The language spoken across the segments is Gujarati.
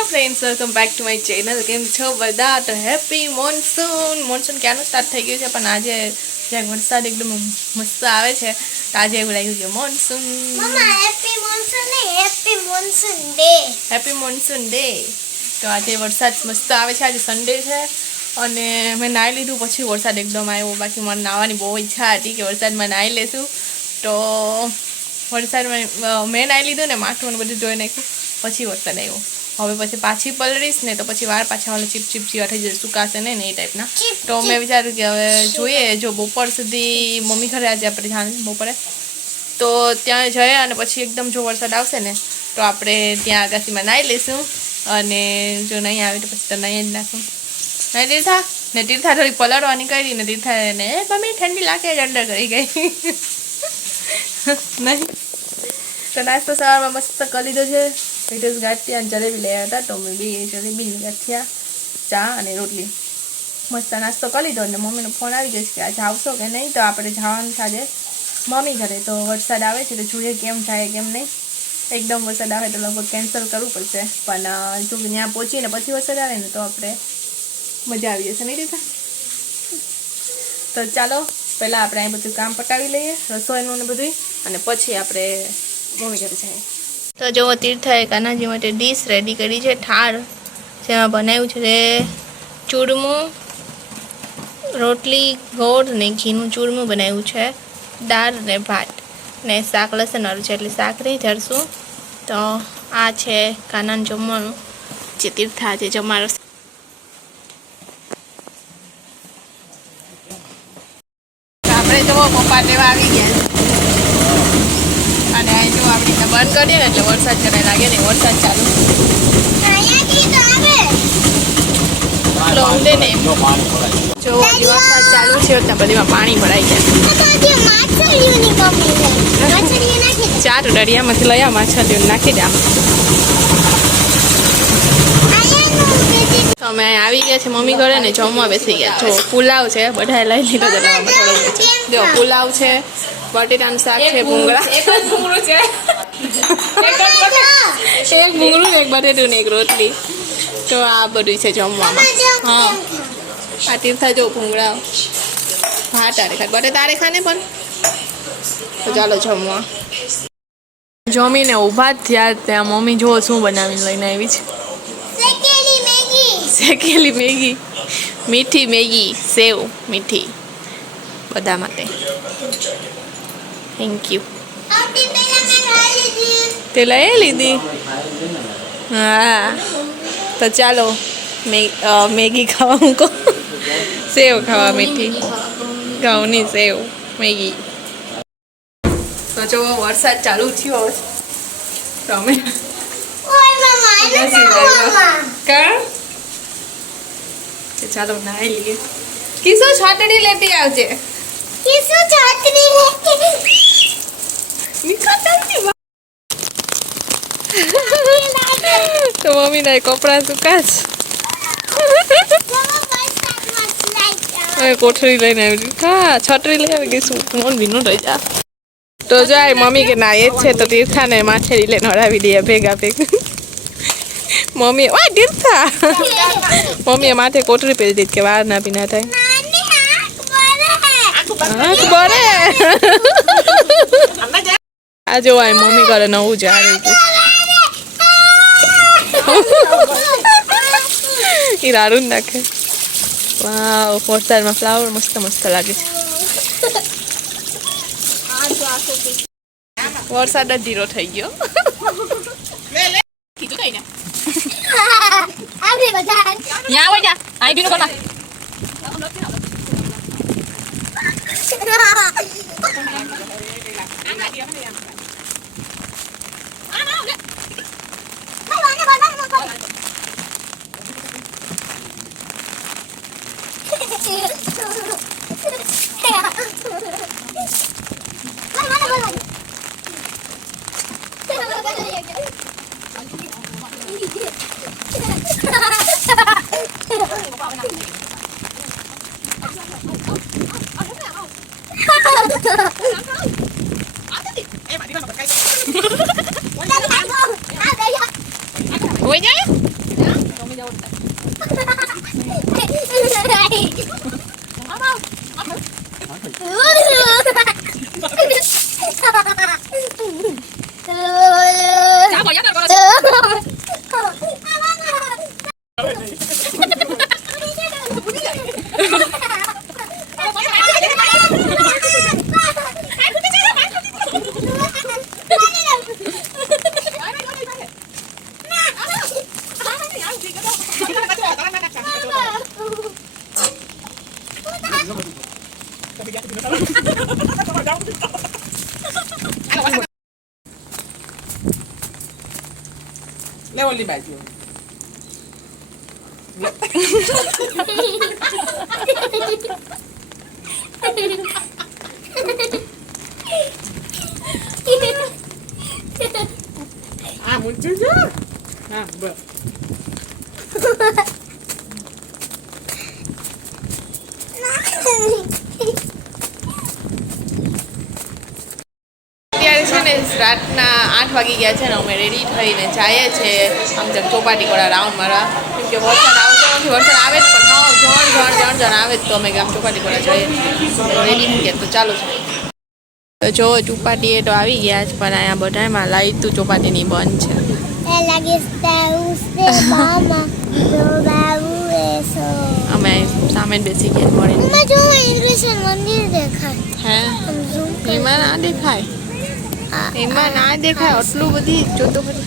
Hello friends, welcome back to my channel. કેમ છો બધા? તો હેપી મોન્સૂન ક્યાંનું સ્ટાર્ટ થઈ ગયું છે, પણ આજે જ્યાં વરસાદ એકદમ મસ્ત આવે છે તો આજે એવું લાગ્યું કે મોન્સૂન. Happy monsoon day. તો આજે વરસાદ મસ્ત આવે છે. આજે સન્ડે છે અને મેં નાહી લીધું, પછી વરસાદ એકદમ આવ્યો. બાકી મને નાહવાની બહુ ઈચ્છા હતી કે વરસાદમાં નાહી લેશું. તો વરસાદમાં મેં નાહી લીધું ને માથું બધું ધોઈ નાખ્યું, પછી વરસાદ આવ્યો. હવે પછી પાછી પલળીશ ને તો પછી વાર પાછા વાળા ચીપ જેવા થઈ જશે, સુકાશે ને એ ટાઈપના. તો મેં વિચાર્યું કે હવે જોઈએ, જો બપોર સુધી મમ્મી ઘરે આજે આપણે જાણ બપોરે તો ત્યાં જઈએ અને પછી એકદમ જો વરસાદ આવશે ને તો આપણે ત્યાં આગાસીમાં નાહી લઈશું. અને જો નહીં આવે તો પછી તો નહીં જ નાખું. નહીં તીર્થા ને તીર્થા થોડી પલળવાની કરી ને તીર્થા ને મમ્મી ઠંડી લાગે જ અંડર કરી ગઈ નહીં. તો નાસ્તો સવારમાં મસ્ત કરી લીધો છે. પેટસ ગાંઠિયા અને જલેબી લઈ હતા, તો મેં બી જલેબી ગાંઠિયા, ચા અને રોટલી મસ્ત નાસ્તો કરી લીધો. અને મમ્મીનો ફોન આવી ગયો છે કે આજે આવશો કે નહીં. તો આપણે જવાનું છે આજે મમ્મી ઘરે. તો વરસાદ આવે છે તો જોઈએ કેમ થાય કેમ નહીં. એકદમ વરસાદ આવે તો લગભગ કેન્સલ કરવું પડશે, પણ જો ત્યાં પહોંચીને પછી વરસાદ આવે ને તો આપણે મજા આવી જશે નહીં રીતા. તો ચાલો પહેલાં આપણે અહીં બધું કામ પટાવી લઈએ, રસોઈનું ને બધું, અને પછી આપણે મમ્મી ઘરે જઈએ. તો જો તીર્થાએ કાનાજી માટે ડીશ રેડી કરી છે, થાળ. જેમાં બનાવ્યું છે ચૂરમું, રોટલી, ગોળ ને ઘીનું ચૂરમું બનાવ્યું છે, દાળ ને ભાત ને શાક લસણ વાળું છે, એટલે શાક નહીં ધરશું. તો આ છે કાનાનું જમવાનું જે તીર્થા જે જમાડો. આપણે જો પપ્પા લેવા આવી ગયા અને જો આપણે બંધ કરીએ ને એટલે વરસાદ જરાય લાગે ને. વરસાદ ચાલુ લોંડે ને જો વરસાદ ચાલુ છે ત્યાં બધીમાં પાણી ભરાઈ જાય. ચાર દરિયામાંથી લઈ આ માછલીઓ નાખી દે. તો અમે આવી ગયા છે મમ્મી ઘરે ને જમવા બેસી ગયા. જો પુલાવ છે, બધાએ લઈ લીધો થોડો છે. જો પુલાવ છે, બટેટાનું શાક છે, ભૂંગળા, એક ભૂંગળું છે, એક ભૂંગળું, એક બટેટું ને એક રોટલી. તો આ બધું છે જમવામાં. હા આ તીર્થા જો ભૂંગળા, ભાત આરે ખાય, બટેટા આરે ખાને પણ. તો ચાલો જમવા. જમીને ઊભા જ થયા ત્યાં મમ્મી જો શું બનાવીને લઈને આવી છે. શેકેલી મેગી, મીઠી મેગી, સેવ મીઠી, બધા માટે. Thank you. તે લઈ લીધી? હા તો ચાલો મેગી ખાવા મૂકો, સેવ ખાવા મીઠી, ઘઉંની સેવ મેગી. તો જો વરસાદ ચાલુ થયો હવે તો અમે ચાલો નાહી લઈએ. કિસો છાતડી લેતી આવજે. કિસો છાતડી લેતી તો મમ્મી ના કપડા સુકાશ. હવે કોઠરી લઈને આવી. હા છત્રી લઈ આવી ગઈ. શું મન ભીનું રહી જા. તો જાય મમ્મી કે ના એ જ છે તો તીર્થાને માછલી લઈને હરાવી દઈએ ભેગા ભેગા. મમ્મી ઓ તીર્થા મમ્મીએ માથે કોટરી પહેરી દીધી કે વાર ના ભીના થાય. બરે આ જો આ મમ્મી કરે નવું જ આવી ગયું. એ રાડું નાખે. વાવ વરસાદમાં ફ્લાવર મસ્ત મસ્ત લાગે છે. વરસાદ જ ધીરો થઈ ગયો. લે ઓલી બાજુ આ મુંચું છે હા બસ રાતના 8 વાગી ગયા છે ને અમે રેડી થઈને જઈએ છીએ આમ જેમ ચોપાટી કોડા રાઉન્ડ મારા કેમ કે વરસાદ આવતો નથી વરસાદ આવે જ પણ હા જણ આવે જ તો અમે ગામ ચોપાટી કોડા જઈએ રેડી થઈ ગયા તો ચાલો તો જો ચોપાટીએ તો આવી ગયા જ પણ અહીંયા બધામાં લાઈટ તો ચોપાટીની બંધ છે અમે સામે બેસી ગયા મળીને હે એમાં ના દેખાય એમાં ના દેખાય આટલું બધી જોતો ખરી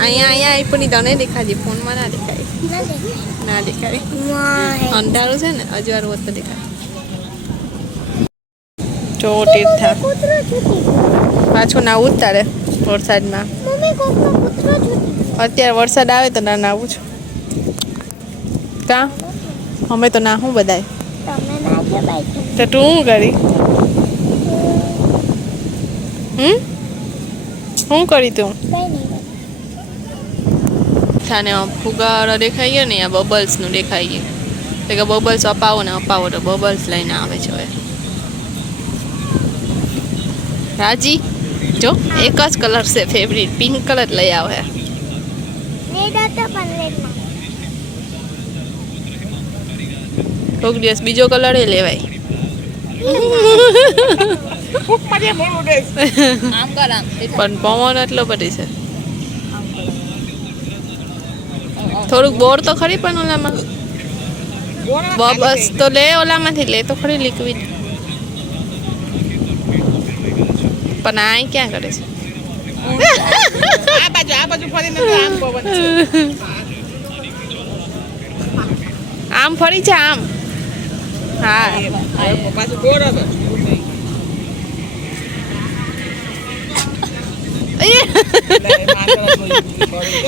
અહીંયા પણ તને દેખાય ફોનમાં ના દેખાય ના દેખાય અંધારું છે ને અજવાળું હોત તો દેખાય જો તીર્થા પાછું નાવું જ તારે વરસાદમાં અત્યારે વરસાદ આવે તો ના નાવું છું કા અમે તો ના હું બધાય તો તું શું કરી શું કરી તું થાને ફુગારા દેખાઈ ગયા ને આ બબલ્સનું દેખાઈ ગયું એટલે કે બબલ્સ અપાવો ને અપાવો તો બબલ્સ લઈને આવે છે હવે રાજી જો એક જ કલર છે ફેવરિટ પિંક કલર લઈ આવે કોઈક દિવસ બીજો કલર એ લેવાય પણ પવન એટલો બધી છે થોડુંક બોર તો ખરી પણ ઓલામાં બસ તો લે ઓલામાંથી લે તો ખરી લિક્વિડ પણ આ ક્યાં કરે છે આ બાજુ ફરીને આમ પવન છે આમ ફરી છે આમ હા પાછું બરોબર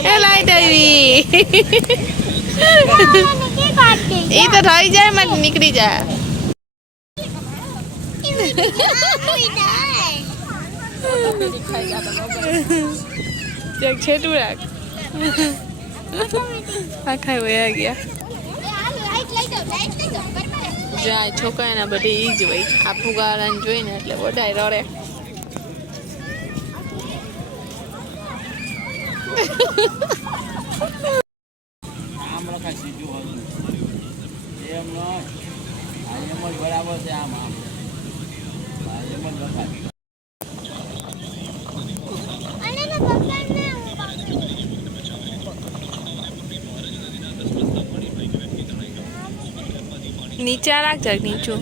એ લાઈટ આવી એ તો થઈ જાય મને નીકળી જાય છેટું રાખ આખા વયા ગયા જાય છોકરાના બધી ઈ જ હોય આ ફુગારાને જોઈને એટલે બધાય રડે આમ રખાય સીધું એમ એમ જ બરાબર છે આમ આમ એમ જ રખાય નીચે રાખ જરાક નીચું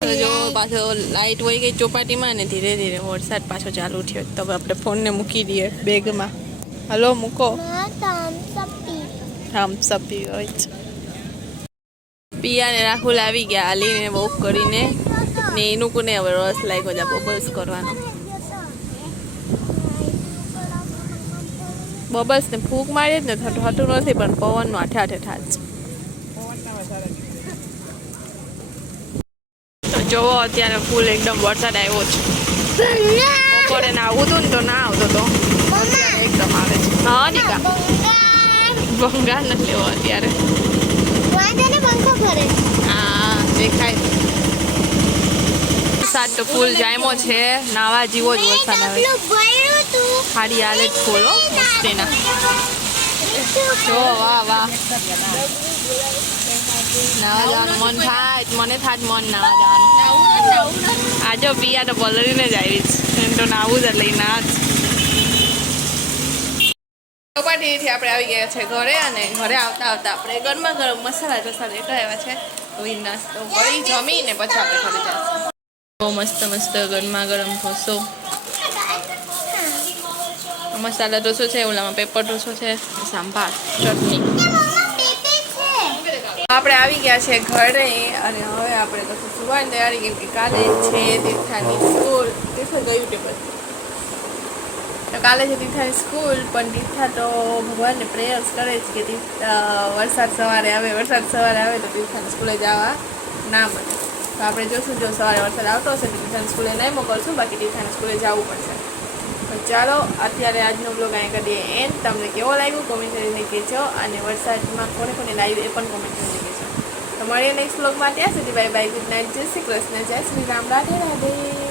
જો પાછો લાઈટ વહી ગઈ ચોપાટીમાં ને ધીરે ધીરે વરસાદ પાછો ચાલુ થયો તો આપણે ફોનને મૂકી દઈએ બેગમાં હલો મૂકો થમ્સ અપ હોય છે પિયા ને રાહુલ આવી ગયા હાલીને વોક કરીને ને એનું કોને હવે રસ લાગ્યો છે બબલ્સ કરવાનો બબલ્સ ને ફૂંક મારીએ જ ને થતું નથી પણ પવનનું આઠે આઠે થાજ તો જોવો અત્યારે ફૂલ એકદમ વરસાદ આવ્યો છે બપોરે ના આવતું ને તો ના આવતો તો અત્યારે એકદમ આવે છે હા દીકા ભંગાર નથી લેવો અત્યારે. હા દેખાય. વરસાદ તો ફૂલ જામ્યો છે. નાવા જેવો જ વરસાદ આવે. ખાડી હાલે જ ફૂલ હો મસ્તીના. જો વાહ વાહ. નાવા જવાનું મન થાય. મને થાય મન નાવા જવાનું. આજો પિયા તો પલળીને જ આવી છે. એમ તો નાવું જ એટલે ના જ. ચોપાટીથી આપણે આવી ગયા છે ઘરે અને ઘરે આવતા આવતા આપણે ગરમા ગરમ મસાલા ઢોસા લેતા આવ્યા છે. તો એ નાસ્તો કરી જમીને પછી આપણે ઘરે જઈશું. બહુ મસ્ત મસ્ત ગરમા ગરમ ઢોસો. મસાલા ઢોસો છે, ઓલામાં પેપર ઢોસો છે, સાંભાર ચટણી. આપણે આવી ગયા છે ઘરે અને હવે આપણે કશું સુવાની તૈયારી કેમ કે કાલે છે તીર્થાની સ્કૂલ. તીર્થા ગયું ટેબલ તો કાલે છે તીર્થાની સ્કૂલ પણ તીર્થા તો ભગવાનને પ્રેયર્સ કરે છે કે વરસાદ સવારે આવે તો તીર્થાની સ્કૂલે જવા ના મળે. તો આપણે જોશું જો સવારે વરસાદ આવતો હશે તો તીર્થાની સ્કૂલે નહીં મોકલશું, બાકી તીર્થાની સ્કૂલે જવું પડશે. તો ચાલો અત્યારે આજનો બ્લોગ અહીંયા કરીએ એન્ડ. તમને કેવો લાગ્યું કોમેન્ટ કરીને કહેજો અને વરસાદમાં કોને કોને લાવ્યું એ પણ કોમેન્ટ કરીને કહેજો. તો મળીએ નેક્સ્ટ બ્લોગમાં. ત્યાં સુધી બાય બાય, ગુડ નાઇટ, જય શ્રી કૃષ્ણ, જય શ્રી રામ, રાધે રાધે.